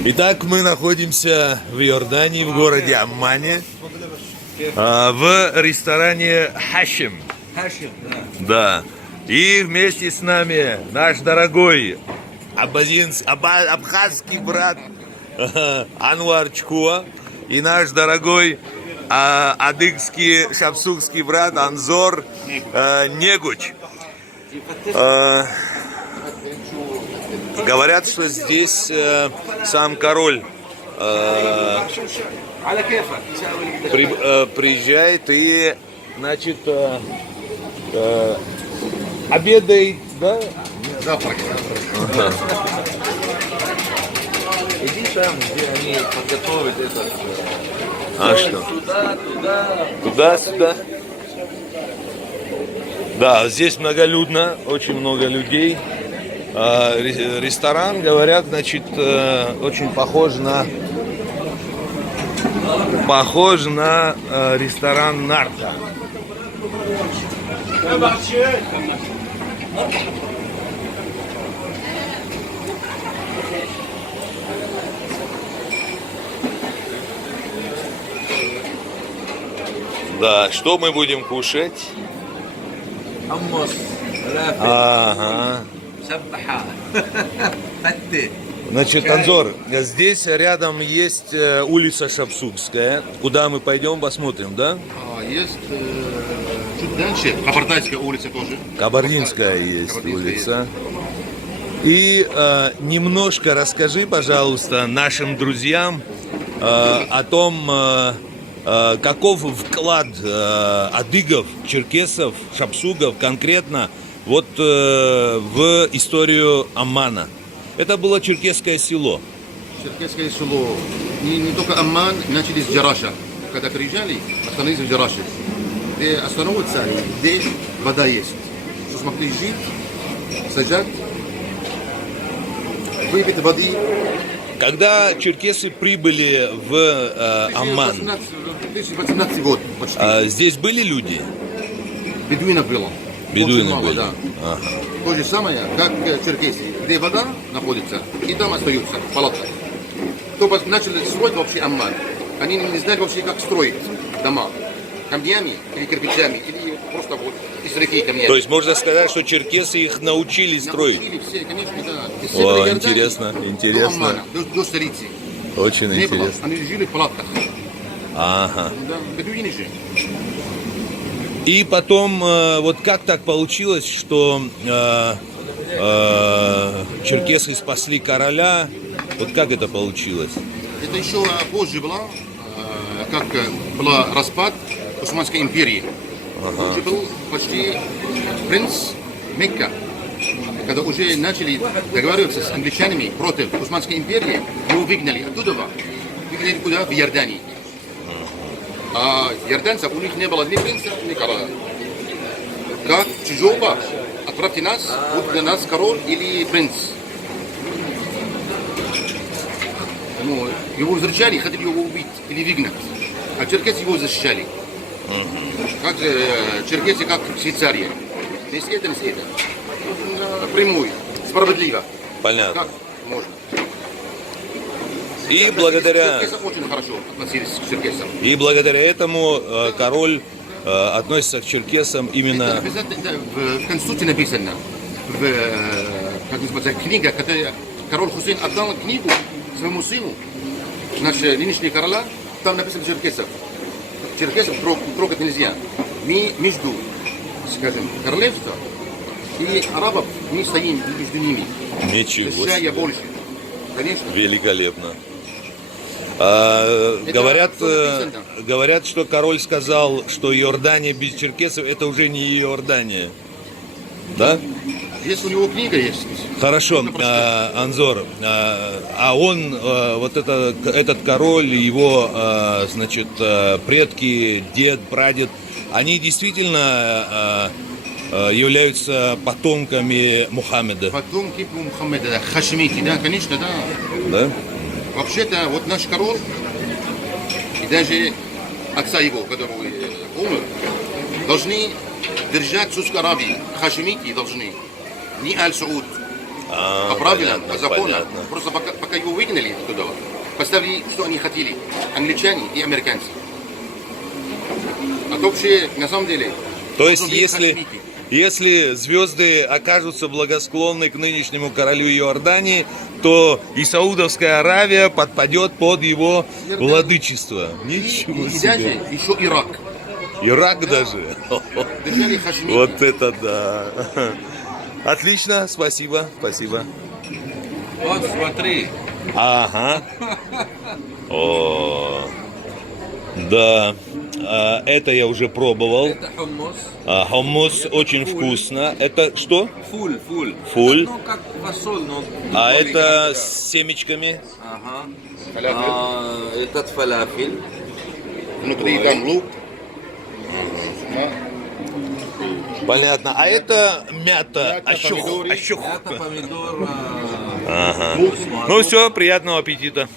Итак, мы находимся в Иордании, в городе Аммане, в ресторане Хашим. Хашим, да. Да. И вместе с нами наш дорогой абхазский брат Анвар Чкуа и наш дорогой адыгский шапсукский брат Анзор Негуч. Говорят, что здесь сам король приезжает и, значит, обедает, да? Завтрак. Иди там, где они подготовят это. А что? Туда. Туда-сюда. Да, здесь многолюдно, очень много людей. Ресторан, говорят, значит, очень похож на ресторан Нарта. Да, что мы будем кушать? Аммос. Ага. Саббаха. Фатты. Значит, Анзор, здесь рядом есть улица Шапсукская. Куда мы пойдем, посмотрим, да? Есть чуть дальше, Кабардинская улица тоже. Кабардинская есть улица. И немножко расскажи, пожалуйста, нашим друзьям о том, каков вклад адыгов, черкесов, шапсугов конкретно вот в историю Аммана. Это было черкесское село. Черкесское село. Не только Амман, начали с Джараша. Когда приезжали, остановились в Джараше. Где остановятся, где вода есть. Что смогли жить, сажать, выпить воды. Когда черкесы прибыли в Амман, 2018 год почти. Здесь были люди? Бедуинов было. Бедуины Очень мало, были. да. Ага. То же самое, как черкесы. Где вода находится, и там остаются, в палатках. Кто начали строить вообще Амман, они не знали вообще, как строить дома. Камнями или кирпичами, или просто вот из реки камнями. То есть можно сказать, что черкесы их научили строить? Научили все, конечно, да. Из О, севера Иордании интересно, до интересно. Аммана, до столицы. Очень Не было. интересно. Они жили в палатках. Ага. Да, бедуины же. И потом, вот как так получилось, что черкесы спасли короля? Вот как это получилось? Это еще позже было, как был распад Османской империи. Уже был почти принц Мекка. Когда уже начали договариваться с англичанами против Османской империи, его выгнали оттуда. Выгнали куда? В Иордании. А иорданцев у них не было ни принца, ни короля. Как чужого, отправьте нас, вот для нас король или принц. Ну, его возвращали, хотели его убить или выгнать. А черкесы его защищали. Как черкесы, как Швейцария. Не с это, не с это. Прямую, справедливо. Понятно. Как можно? И благодаря, Черкесы очень хорошо относились к черкесам. и благодаря этому король относится к черкесам Это именно... обязательно в Конституции написано. Как называется, книга, когда король Хусейн отдал книгу своему сыну, наш нынешний короля, там написано черкесов. Черкесов трогать нельзя. Мы между, скажем, королевством и арабов, мы стоим между ними. Ничего Защищая себе. больше. Конечно. Великолепно. Говорят, говорят, что король сказал, что Иордания без черкесов это уже не Иордания. Да? Если у него книга есть. Хорошо, можно прочитать. Анзор, а он, вот этот король, его, значит, предки, дед, прадед, они действительно являются потомками Мухаммеда. Потомки Мухаммеда, Хашимити, да, конечно, да. Да? Вообще-то, вот наш король, и даже отца его, который умер, должны держать Саудовской Аравии. Хашимити должны. Не Аль-Сауд. По правилам, понятно, по законам. понятно. Просто пока его выгнали туда, поставили, что они хотели. Англичане и американцы. А то вообще, на самом деле... То есть, должны быть хашимиты. если звезды окажутся благосклонны к нынешнему королю Иордании, то и Саудовская Аравия подпадет под его владычество. Ничего И себе. даже еще Ирак. Ирак даже. Держали хашимиты. Вот это да. Отлично, спасибо, спасибо. Вот смотри. Ага. О, да. Это я уже пробовал. Это хумус. Хумус очень вкусно. Это что? Фуль. Фуль. Ну, как фасоль, но... А более это как- с семечками? Ага. Фалафель. Этот фалафель. Внутри там лук. Понятно. А это мята. Мята, Ощух. помидоры. Ощух. Это помидор. Ага. с Ну все, приятного аппетита.